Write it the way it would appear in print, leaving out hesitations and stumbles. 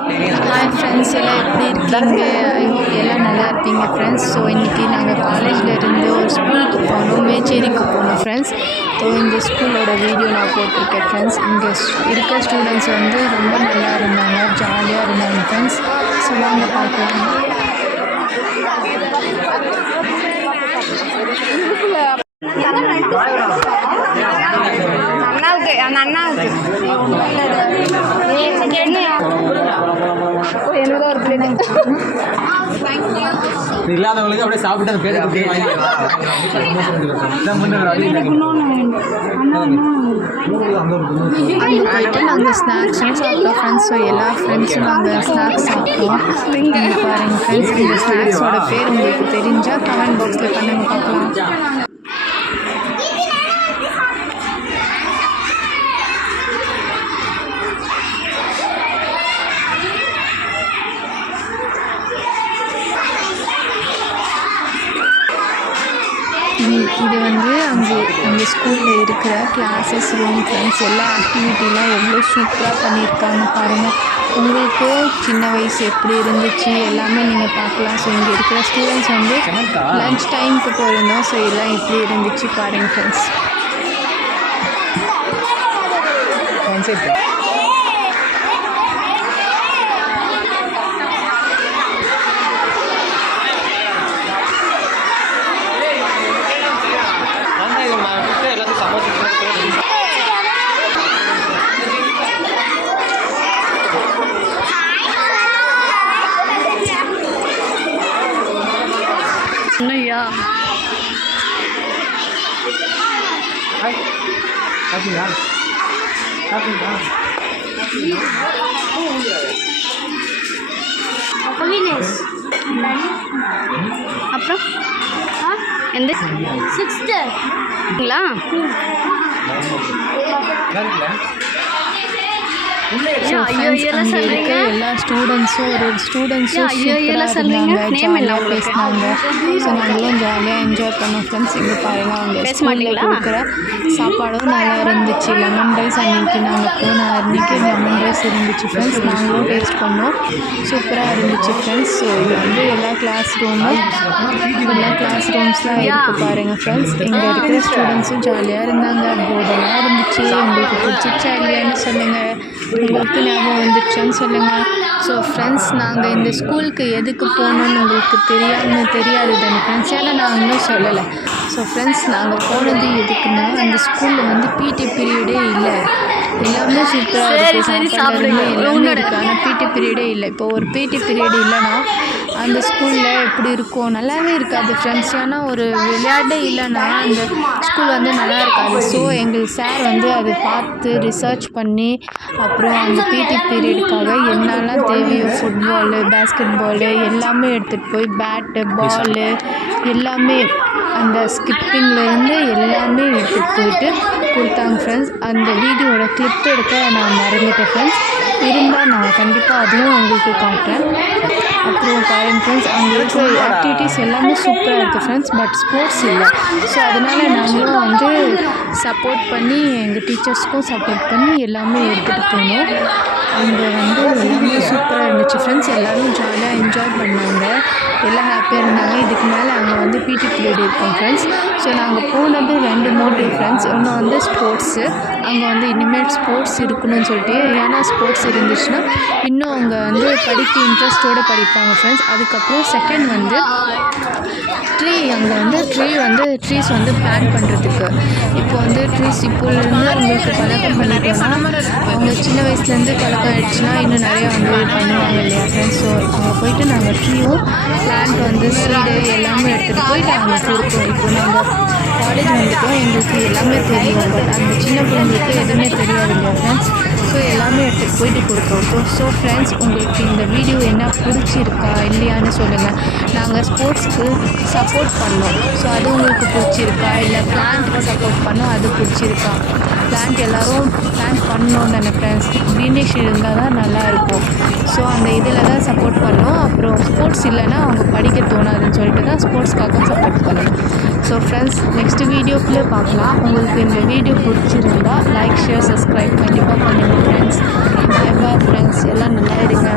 Hi friends, எல்லாம் எப்படி இருக்கீங்க? ஐ ஹோப் எல்லாம் நல்லா இருப்பீங்க ஃப்ரெண்ட்ஸ். ஸோ இன்றைக்கி நாங்கள் காலேஜில் இருந்து ஒரு ஸ்கூலுக்கு போனோம், மேச்சேரிக்கு போனோம் ஃப்ரெண்ட்ஸ். ஸோ இந்த ஸ்கூலோட வீடியோ நான் போட்டிருக்கேன் ஃப்ரெண்ட்ஸ். இங்கே இருக்க ஸ்டூடெண்ட்ஸ் வந்து ரொம்ப நல்லா இருந்தாங்க, ஜாலியாக இருந்தாங்க ஃப்ரெண்ட்ஸ். ஸோ வாங்க பார்க்கலாம். அண்ணாவுக்கு என்னதான் ஒரு பிளேட் இல்லாதவங்களுக்கு அப்படியே சாப்பிட்டு அந்த பேருக்கு அப்படியே போயிட்டு நாங்கள் ஸ்நாக்ஸும் சாப்பிட்டோம் ஃப்ரெண்ட்ஸ். ஸோ எல்லா ஃப்ரெண்ட்ஸும் நாங்கள் ஸ்நாக்ஸ் சாப்பிட்டோம். இங்கே பாருங்கள் ஃப்ரெண்ட்ஸ், இந்த ஸ்நாக்ஸோட பேர் உங்களுக்கு தெரிஞ்சால் கமெண்ட் பாக்ஸில் பண்ணுங்க பார்க்கலாம். இது வந்து அங்கே ஸ்கூலில் இருக்கிற கிளாஸஸ் ரூம் ஃப்ரெண்ட்ஸ். எல்லா ஆக்டிவிட்டிலாம் எவ்வளோ சூப்பராக பண்ணியிருக்காங்க பாருங்கள். உங்களுக்கு சின்ன வயசு எப்படி இருந்துச்சு எல்லாமே நீங்கள் பார்க்கலாம். ஸோ இங்கே இருக்கிற ஸ்டூடெண்ட்ஸ் வந்து லன்ச் டைமுக்கு போயிருந்தோம். ஸோ எல்லாம் எப்படி இருந்துச்சு பாருங்கள் ஃப்ரெண்ட்ஸ். ஐயா அப்புறம் எந்த 6ங்களா? எல்லா ஸ்டூடெண்ட்ஸும் ஒரு ஸ்டூடெண்ட்ஸும் ஜாலியாக பேசினாங்க. ஸோ நாங்களும் ஜாலியாக என்ஜாய் பண்ணோம் ஃப்ரெண்ட்ஸ். இங்கே பாருங்கள், அவங்க ஸ்கூலில் கொடுக்குற சாப்பாடும் நல்லா இருந்துச்சு. லெமன் ரைஸ் அன்றைக்கி நாங்கள் போன அன்றைக்கி லெமன் ரைஸ் இருந்துச்சு ஃப்ரெண்ட்ஸ். நாங்களும் டேஸ்ட் பண்ணோம், சூப்பராக இருந்துச்சு ஃப்ரெண்ட்ஸ். ஸோ இது வந்து எல்லா கிளாஸ் ரூம்ஸ்லாம் இருக்குது பாருங்கள் ஃப்ரெண்ட்ஸ். இங்கே இருக்கிற ஸ்டூடெண்ட்ஸும் ஜாலியாக இருந்தாங்க, போர்டெல்லாம் இருந்துச்சு. உங்களுக்கு பிடிச்சிச்சா இல்லையான்னு சொல்லுங்கள், உங்களுக்கு ஞாபகம் வந்துடுச்சான்னு சொல்லுங்கள். ஸோ ஃப்ரெண்ட்ஸ், நாங்கள் இந்த ஸ்கூலுக்கு எதுக்கு போகணுன்னு உங்களுக்கு தெரியாது தானே ஃப்ரெண்ட்ஸ், ஏன்னா நான் இன்னும் சொல்லலை. ஸோ ஃப்ரெண்ட்ஸ், நாங்கள் போனது எதுக்குன்னா, அந்த ஸ்கூலில் வந்து பிடி பீரியடே இல்லை. எல்லாமே சூப்பராக இருக்குது, சாப்பிட்றது எல்லாமே இருக்குது. ஆனால் பிடி பீரியடே இல்லை. இப்போ ஒரு பிடி பீரியட் இல்லைன்னா அந்த ஸ்கூலில் எப்படி இருக்கும், நல்லாவே இருக்காது ஃப்ரெண்ட்ஸ். ஏன்னா ஒரு விளையாட்டே இல்லைன்னா அந்த ஸ்கூல் வந்து நல்லா இருக்காது. ஸோ எங்கள் சார் வந்து அதை பார்த்து ரிசர்ச் பண்ணி அப்புறம் அந்த பிடி பீரியடுக்காக என்னெல்லாம் தேவையோ ஃபுட்பாலு, பேஸ்கெட் பாலு எல்லாமே எடுத்துகிட்டு போய் பேட்டு, பாலு எல்லாமே அந்த ஸ்கிப்பிங்லேருந்து எல்லாமே எடுத்துகிட்டு போயிட்டு கொடுத்தாங்க ஃப்ரெண்ட்ஸ். அந்த வீடியோட கிளிப் எடுக்க நான் மறந்துட்டேன் ஃப்ரெண்ட்ஸ். இருந்தால் நான் கண்டிப்பாக அதுவும் உங்களுக்கு காட்டுறேன். அப்புறம் பாருங்கள் ஃப்ரெண்ட்ஸ், அங்கே இருக்கிற ஆக்டிவிட்டீஸ் எல்லாமே சூப்பராக இருக்குது ஃப்ரெண்ட்ஸ். பட் ஸ்போர்ட்ஸ் இல்லை. ஸோ அதனால் நாங்களும் வந்து சப்போர்ட் பண்ணி எங்கள் டீச்சர்ஸ்க்கும் சப்போர்ட் பண்ணி எல்லாமே எடுத்துகிட்டு போனோம். அங்கே வந்து எல்லாமே சூப்பராக இருந்துச்சு ஃப்ரெண்ட்ஸ். எல்லோரும் ஜாலியாக என்ஜாய் பண்ணாங்க, எல்லாம் ஹாப்பியாக இருந்தாங்க. இதுக்கு மேலே அங்கே வந்து பிடி பீரியட் இருக்கும் ஃப்ரெண்ட்ஸ். ஸோ நாங்கள் போனது 2 மோட்டிவ் ஃப்ரெண்ட்ஸ். ஒன்று வந்து ஸ்போர்ட்ஸு, அங்கே வந்து இனிமேல் ஸ்போர்ட்ஸ் இருக்கணும்னு சொல்லிட்டு, ஏன்னா ஸ்போர்ட்ஸ் இருந்துச்சுன்னா இன்னும் அவங்க வந்து படிக்க இன்ட்ரெஸ்ட்டோடு படிப்பாங்க ஃப்ரெண்ட்ஸ். அதுக்கப்புறம் செகண்ட் வந்து ட்ரீ, அங்கே வந்து ட்ரீஸ் வந்து பிளான் பண்ணுறதுக்கு. இப்போ வந்து ட்ரீஸ் இப்போலேருந்து உங்களுக்கு பழக்கம் பண்ணிட்டோம்னா, அவங்க சின்ன வயசுலேருந்து பழக்கம் ஆகிடுச்சுன்னா இன்னும் நிறையா வந்து பண்ணுவாங்க இல்லையா ஃப்ரெண்ட்ஸ். ஸோ அங்கே போயிட்டு நாங்கள் ட்ரீயும் பிளான்ட் வந்து சீடு எல்லாமே எடுத்துகிட்டு போயிட்டு அங்கே கொடுப்போம். இப்போ நாங்கள் காலேஜ் வந்துட்டோம், எங்களுக்கு எல்லாமே தெரியும். பட் அந்த சின்ன பிள்ளைங்களுக்கு எதுவுமே தெரியாது இல்லையா ஃப்ரெண்ட்ஸ். ஸோ எல்லாமே எடுத்துகிட்டு போயிட்டு கொடுத்தோம். ஸோ ஃப்ரெண்ட்ஸ், உங்களுக்கு இந்த வீடியோ என்ன பிடிச்சிருக்கா இல்லையான்னு சொல்லுங்கள். நாங்கள் ஸ்போர்ட்ஸ்க்கு சப்போர்ட் பண்ணோம். ஸோ அது உங்களுக்கு பிடிச்சிருக்கா, இல்லை பிளான்ட்டுக்கு சப்போர்ட் பண்ணோம் அது பிடிச்சிருக்கா? பிளான்ட் எல்லோரும் பிளான் பண்ணோன்னு நினைப்பேன். க்ரீனிஷ் இருந்தால் தான் நல்லாயிருக்கும். ஸோ அந்த இதில் தான் சப்போர்ட் பண்ணோம். அப்புறம் ஸ்போர்ட்ஸ் இல்லைன்னா அவங்க படிக்க தோணாதுன்னு சொல்லிட்டு தான் ஸ்போர்ட்ஸ்க்காக சப்போர்ட் பண்ணணும். ஸோ ஃப்ரெண்ட்ஸ் நெக்ஸ்ட் வீடியோக்குள்ளே பார்க்கலாம். உங்களுக்கு இந்த வீடியோ பிடிச்சிருந்தா லைக் ஷேர் சப்ஸ்கிரைப் கண்டிப்பாக பண்ணுங்கள் ஃப்ரெண்ட்ஸ். பாய் பாய் ஃப்ரெண்ட்ஸ், எல்லாம் நல்லா இருங்க.